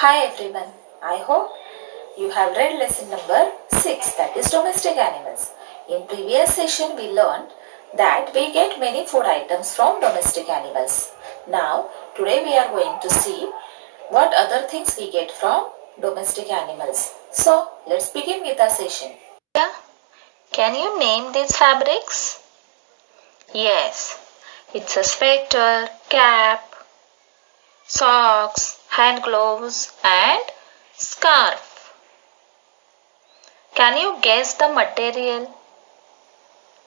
Hi everyone, I hope you have read lesson number 6, that is domestic animals. In previous session we learned that we get many food items from domestic animals. Now today we are going to see what other things we get from domestic animals. So let's begin with our session. Can you name these fabrics? Yes, it's a sweater, cap, socks, hand gloves and scarf. Can you guess the material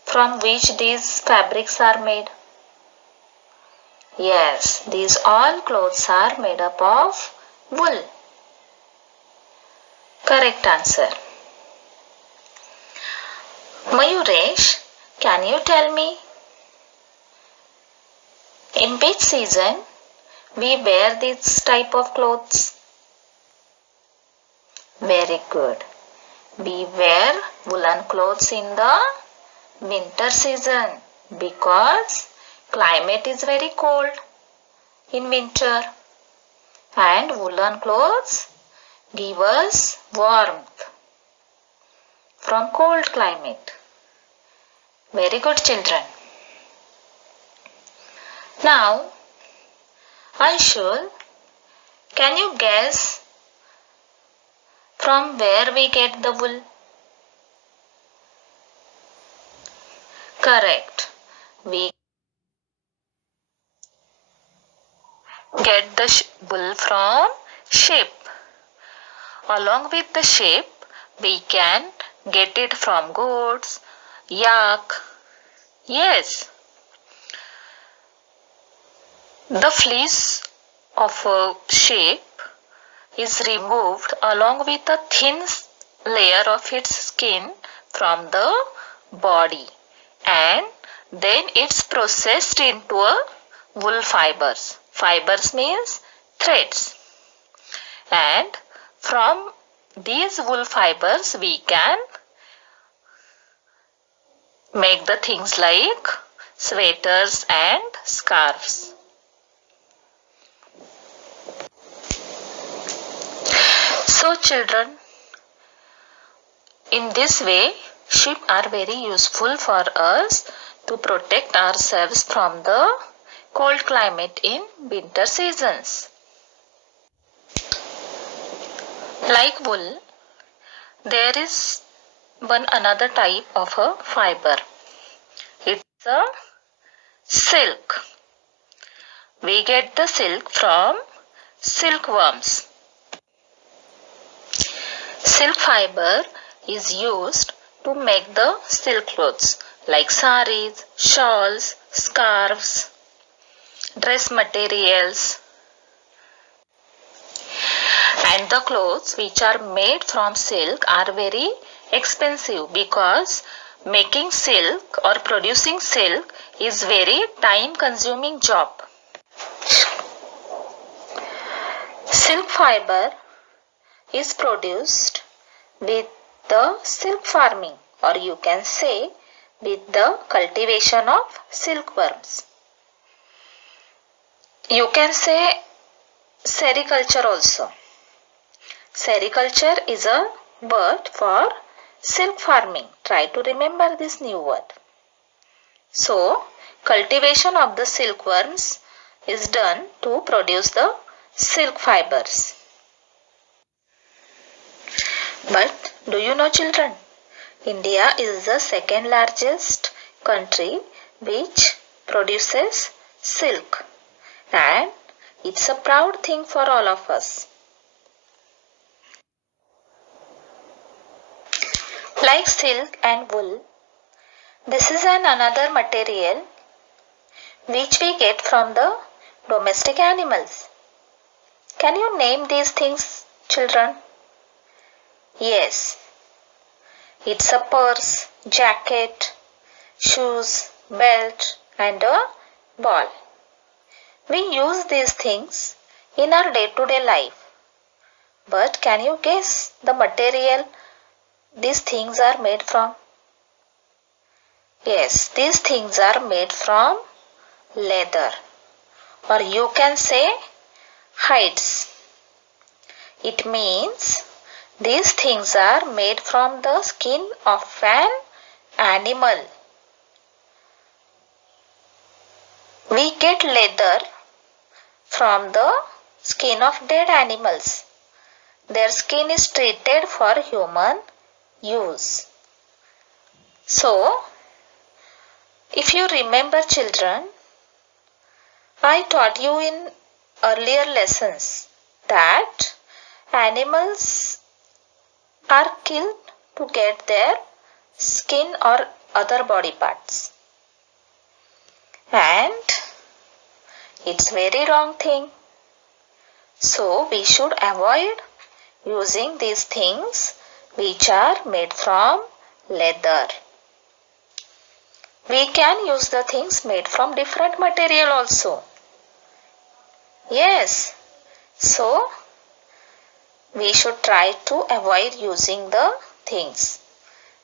from which these fabrics are made? Yes, these all clothes are made up of wool. Correct answer. Mayuresh, can you tell me in which season we wear this type of clothes? Very good. We wear woolen clothes in the winter season because climate is very cold in winter and woolen clothes give us warmth from cold climate. Very good, children. Now, Anshul, can you guess from where we get the wool? Correct. We get the wool from sheep. Along with the sheep, we can get it from goats, yak. Yes. The fleece of a sheep is removed along with a thin layer of its skin from the body, and then it's processed into a wool fibers. Fibers means threads. And from these wool fibers we can make the things like sweaters and scarves. So children, in this way, sheep are very useful for us to protect ourselves from the cold climate in winter seasons. Like wool, there is one another type of a fiber. It's a silk. We get the silk from silkworms. Silk fiber is used to make the silk clothes like saris, shawls, scarves, dress materials. And the clothes which are made from silk are very expensive because making silk or producing silk is very time consuming job. Silk fiber is produced with the silk farming, or you can say with the cultivation of silkworms. You can say sericulture also. Sericulture is a word for silk farming. Try to remember this new word. So, cultivation of the silkworms is done to produce the silk fibers. But do you know, children, India is the second largest country which produces silk, and it's a proud thing for all of us. Like silk and wool, this is another material which we get from the domestic animals. Can you name these things, children? Yes, it's a purse, jacket, shoes, belt and a ball. We use these things in our day-to-day life. But can you guess the material these things are made from? Yes, these things are made from leather, or you can say hides. It means these things are made from the skin of an animal. We get leather from the skin of dead animals. Their skin is treated for human use. So, if you remember, children, I taught you in earlier lessons that animals are killed to get their skin or other body parts. And it's very wrong thing. So we should avoid using these things which are made from leather. We can use the things made from different material also. Yes. So we should try to avoid using the things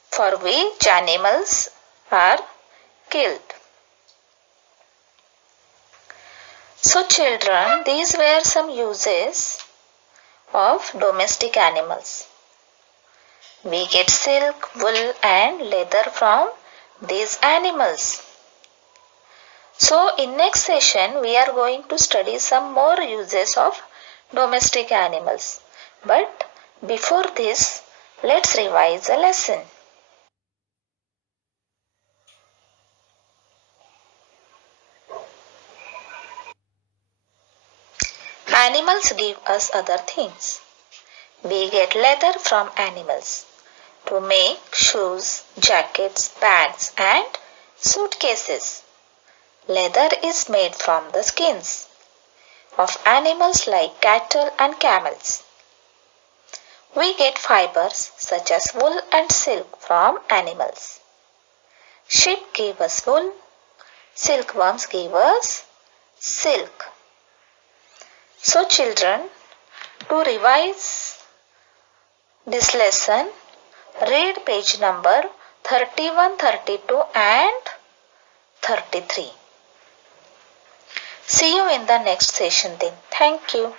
for which animals are killed. So children, these were some uses of domestic animals. We get silk, wool and leather from these animals. So in next session we are going to study some more uses of domestic animals. But before this, let's revise a lesson. Animals give us other things. We get leather from animals to make shoes, jackets, bags and suitcases. Leather is made from the skins of animals like cattle and camels. We get fibers such as wool and silk from animals. Sheep give us wool, silkworms give us silk. So children, to revise this lesson, read page number 31, 32 and 33. See you in the next session then. Thank you.